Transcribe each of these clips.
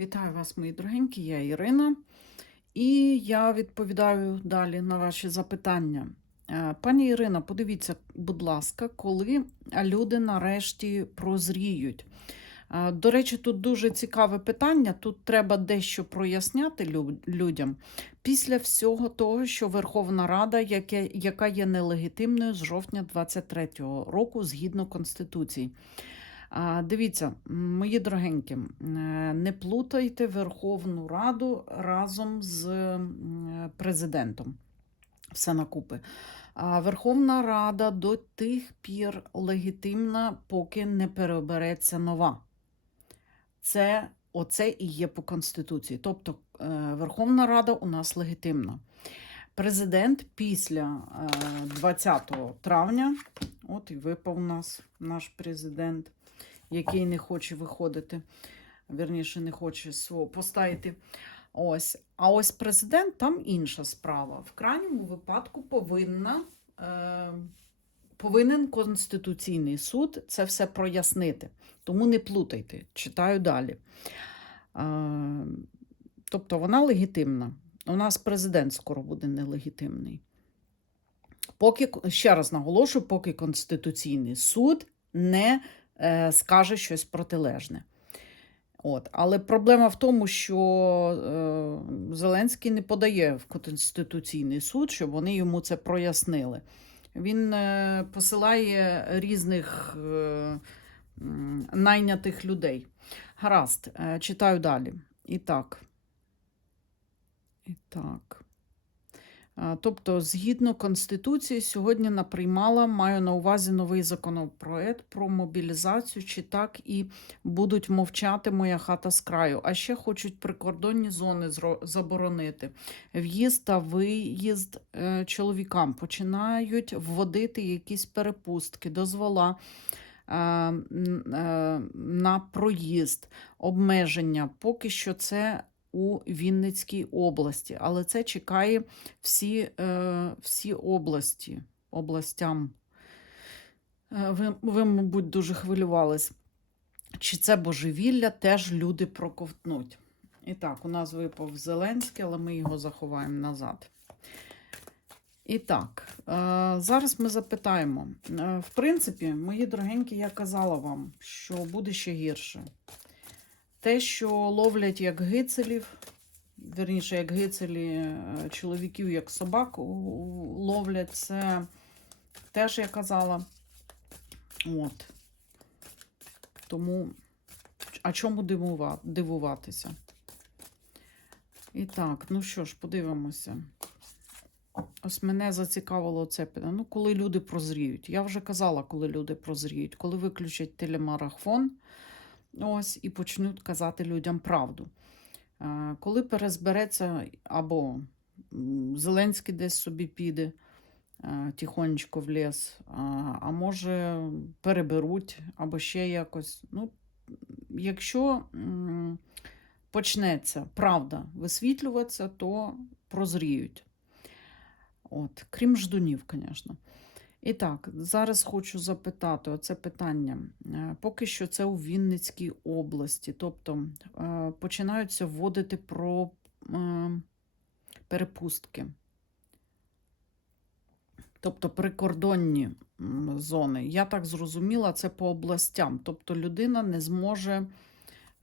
Вітаю вас, мої дорогенькі, я Ірина, і я відповідаю далі на ваші запитання. Е, Пані Ірина, подивіться, будь ласка, коли люди нарешті прозріють. Е, До речі, тут дуже цікаве питання. Тут треба дещо проясняти людям після всього того, що Верховна Рада, яка є нелегітимною з жовтня 23-го року згідно Конституції. Дивіться, мої дорогенькі, е, не плутайте Верховну Раду разом з президентом. Все накупи. Верховна Рада до тих пір легітимна, поки не переобереться нова. Це оце і є по Конституції. Тобто е, Верховна Рада у нас легітимна. Президент після е, 20 травня, от і випав у нас наш президент, який не хоче виходити, вірніше, не хоче свого поставити. Ось. А ось президент там інша справа. В крайньому випадку повинна, е, повинен Конституційний суд це все прояснити. Тому не плутайте, читаю далі. Е, тобто вона легітимна. У нас президент скоро буде нелегітимний. Поки, ще раз наголошую, поки Конституційний суд не скаже щось протилежне. От. Але проблема в тому, що е, Зеленський не подає в Конституційний суд, щоб вони йому це прояснили. Він е, посилає різних е, найнятих людей. Гаразд, е, читаю далі. І так. І так. Тобто, згідно Конституції, сьогодні наприймала, маю на увазі новий законопроект про мобілізацію, чи так і будуть мовчати моя хата з краю. А ще хочуть прикордонні зони заборонити. В'їзд та виїзд е, чоловікам починають вводити якісь перепустки, дозвола. е, е, На проїзд, обмеження. Поки що це у Вінницькій області, але це чекає всі, е, всі області, областям. Е, Ви, ви, мабуть, дуже хвилювались. Чи це божевілля теж люди проковтнуть? І так, у нас випав Зеленський, але ми його заховаємо назад. І так, е, зараз ми запитаємо. Е, В принципі, мої дорогенькі, я казала вам, що буде ще гірше. Те, що ловлять як гицелів, верніше, як гицелі е, чоловіків, як собак ловлять, це теж я казала. От. Тому, а чому дивува- дивуватися? І так, ну що ж, подивимося. Ось мене зацікавило це питання. Ну, коли люди прозріють. Я вже казала, коли люди прозріють, коли виключать телемарафон, ось, і почнуть казати людям правду. Е, Коли перезбереться, або Зеленський десь собі піде е, тихонечко в ліс, а, а може переберуть, або ще якось. Ну, якщо почнеться правда висвітлюватися, то прозріють. От, крім ждунів, звісно. І так, зараз хочу запитати оце питання. Е, Поки що це у Вінницькій області, тобто е, починаються вводити про е, перепустки. Тобто прикордонні зони. Я так зрозуміла, це по областям. Тобто людина не зможе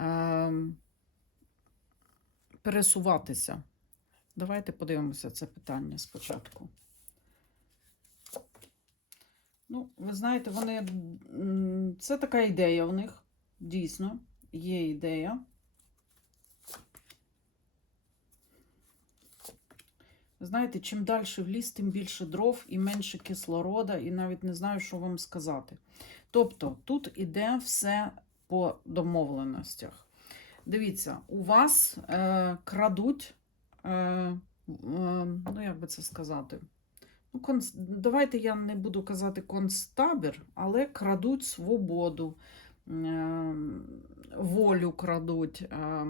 е, пересуватися. Давайте подивимося це питання спочатку. Ну, ви знаєте, вони. Це така ідея у них. Дійсно, є ідея. Знаєте, чим далі в ліс, тим більше дров і менше кислорода, і навіть не знаю, що вам сказати. Тобто, тут іде все по домовленостях. Дивіться, у вас е, крадуть, е, е, ну як би це сказати? Ну. Давайте я не буду казати концтабір, але крадуть свободу, е, волю крадуть, е,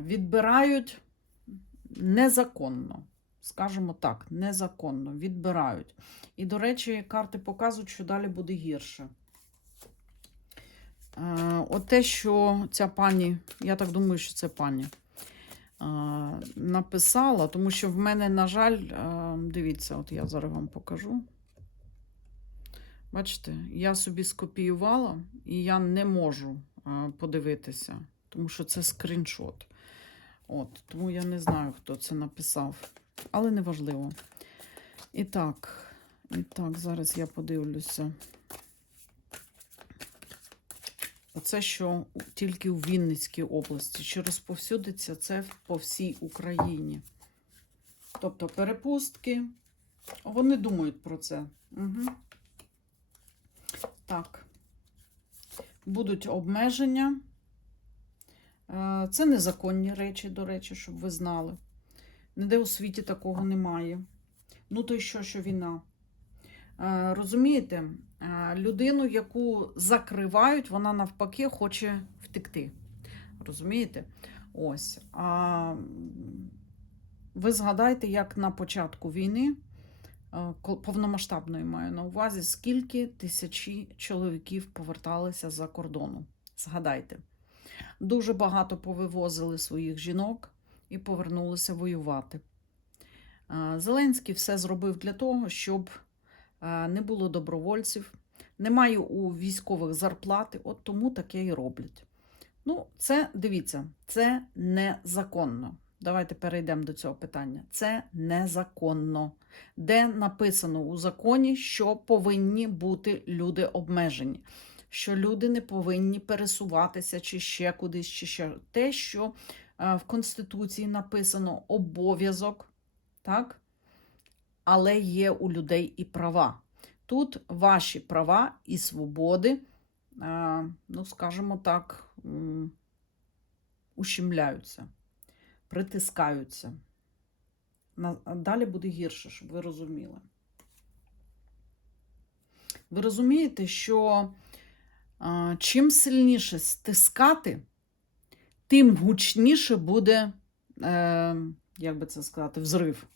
відбирають незаконно. Скажімо так, незаконно відбирають. І, до речі, карти показують, що далі буде гірше. Е, От те, що ця пані, я так думаю, що це пані е, написала, тому що в мене, на жаль, е, дивіться, от я зараз вам покажу. Бачите, я собі скопіювала і я не можу подивитися, тому що це скріншот. От, тому я не знаю, хто це написав, але неважливо. І так, і так, зараз я подивлюся. Оце що тільки у Вінницькій області. Чи розповсюдиться це по всій Україні? Тобто перепустки. Вони думають про це. Угу. Так. Будуть обмеження. Е, Це незаконні речі, до речі, щоб ви знали. Ніде у світі такого немає. Ну, то й що, що війна? Е, Розумієте, е, людину, яку закривають, вона навпаки хоче втекти. Розумієте? Ось. А ви згадайте, як на початку війни, е, повномасштабної маю на увазі, скільки тисячі чоловіків поверталися за кордону. Згадайте. Дуже багато повивозили своїх жінок і повернулися воювати. Е, Зеленський все зробив для того, щоб е, не було добровольців, немає у військових зарплати, от тому таке і роблять. Ну, це дивіться, це незаконно. Давайте перейдемо до цього питання. Це незаконно. Де написано у законі, що повинні бути люди обмежені, що люди не повинні пересуватися чи ще кудись, чи ще те, що е, в Конституції написано обов'язок, так? але є у людей і права. Тут ваші права і свободи, ну, скажімо так, ущемляються, притискаються. Далі буде гірше, щоб ви розуміли. Ви розумієте, що чим сильніше стискати, тим гучніше буде, е, як би це сказати, взрив.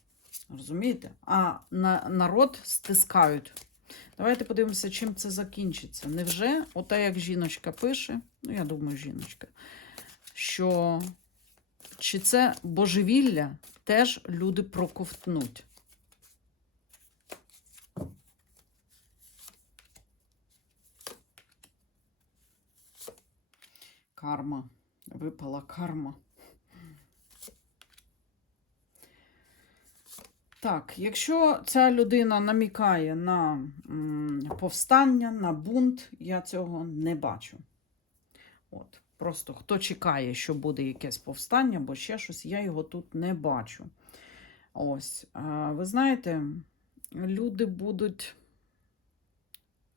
Розумієте? А на, народ стискають. Давайте подивимося, чим це закінчиться. Невже, ота як жіночка пише, ну я думаю, жіночка, що чи це божевілля теж люди проковтнуть? Карма. Випала карма. Так, якщо ця людина намікає на повстання, на бунт, я цього не бачу. От. Просто хто чекає, що буде якесь повстання або ще щось, я його тут не бачу. Ось. Ви знаєте, люди будуть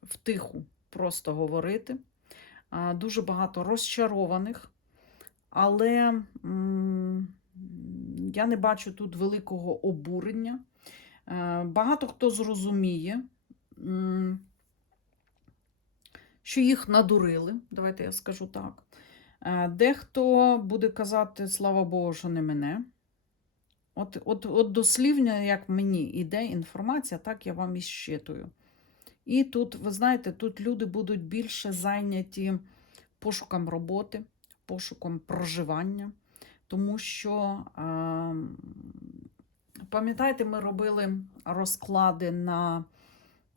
втиху просто говорити. Дуже багато розчарованих, але. я не бачу тут великого обурення. Багато хто зрозуміє, що їх надурили, давайте я скажу так. Е, Дехто буде казати, слава Богу, що не мене. От, от, от дослівно, як мені йде інформація, так я вам і щитую. І тут, ви знаєте, тут люди будуть більше зайняті пошуком роботи, пошуком проживання. Тому що, е, пам'ятаєте, ми робили розклади на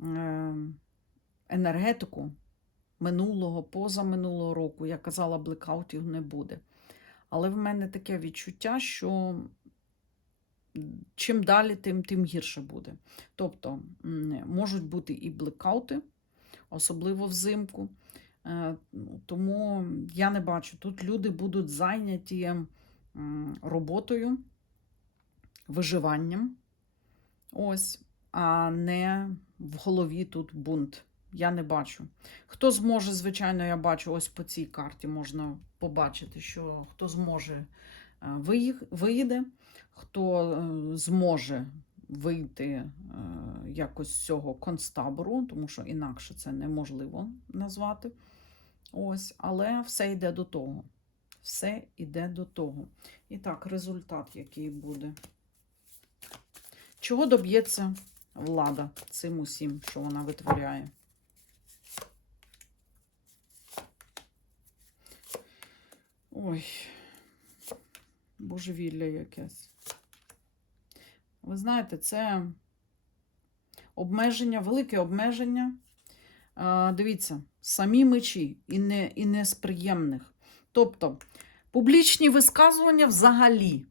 е, енергетику минулого, позаминулого року. Я казала, блекаутів не буде. Але в мене таке відчуття, що чим далі, тим, тим гірше буде. Тобто можуть бути і блекаути, особливо взимку. Е, Тому я не бачу, тут люди будуть зайняті роботою, виживанням. Ось, а не в голові тут бунт. Я не бачу. Хто зможе, звичайно, я бачу, ось по цій карті можна побачити, що хто зможе е, виїде, хто е, зможе вийти е, якось з цього концтабору, тому що інакше це неможливо назвати. Ось, але все йде до того. Все йде до того. І так, результат, який буде. Чого доб'ється влада цим усім, що вона витворяє? Ой, божевілля якесь. Ви знаєте, це обмеження, велике обмеження. А, дивіться, самі мечі і не, і не з приємних. Тобто, публічні висказування взагалі,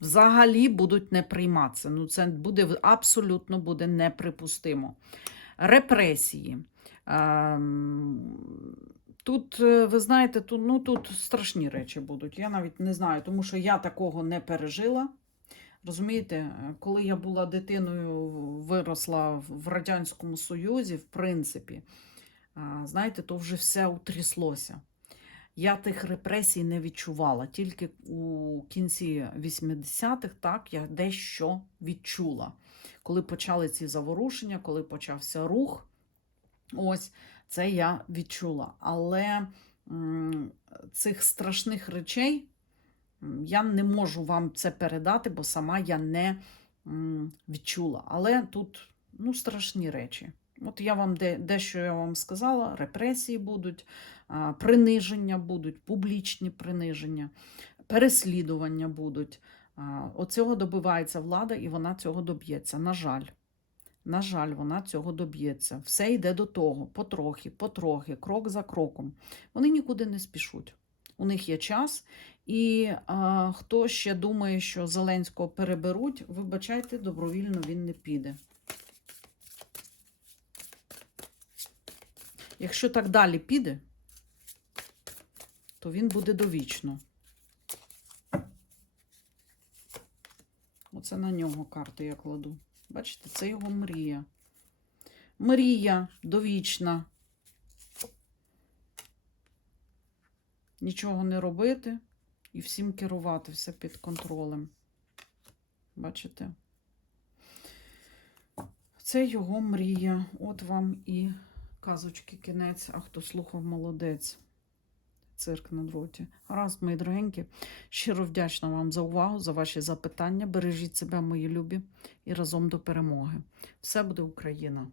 взагалі будуть не прийматися. Ну, це буде абсолютно буде неприпустимо. Репресії. Ем, Тут, е, ви знаєте, тут, ну, тут страшні речі будуть. Я навіть не знаю, тому що я такого не пережила. Розумієте, е, коли я була дитиною, виросла в- Радянському Союзі, в принципі, знаєте, то вже все утряслося. Я тих репресій не відчувала. Тільки у кінці 80-х так, я дещо відчула. Коли почали ці заворушення, коли почався рух, ось це я відчула. Але цих страшних речей я не можу вам це передати, бо сама я не відчула. Але тут ну, страшні речі. От я вам дещо я вам сказала: репресії будуть, приниження будуть, публічні приниження, переслідування будуть. Оцього добивається влада, і вона цього доб'ється. На жаль. На жаль, вона цього доб'ється. Все йде до того, потрохи, потрохи, крок за кроком. Вони нікуди не спішуть. У них є час. І а, хто ще думає, що Зеленського переберуть, вибачайте, добровільно він не піде. Якщо так далі піде, то він буде довічно. Оце на нього карти я кладу. Бачите, це його мрія. Мрія довічна. Нічого не робити і всім керувати, все під контролем. Бачите? Це його мрія. От вам і казочки кінець, а хто слухав, молодець. Цирк на дроті. Гаразд, мої дорогенькі. Щиро вдячна вам за увагу, за ваші запитання. Бережіть себе, мої любі, і разом до перемоги. Все буде Україна!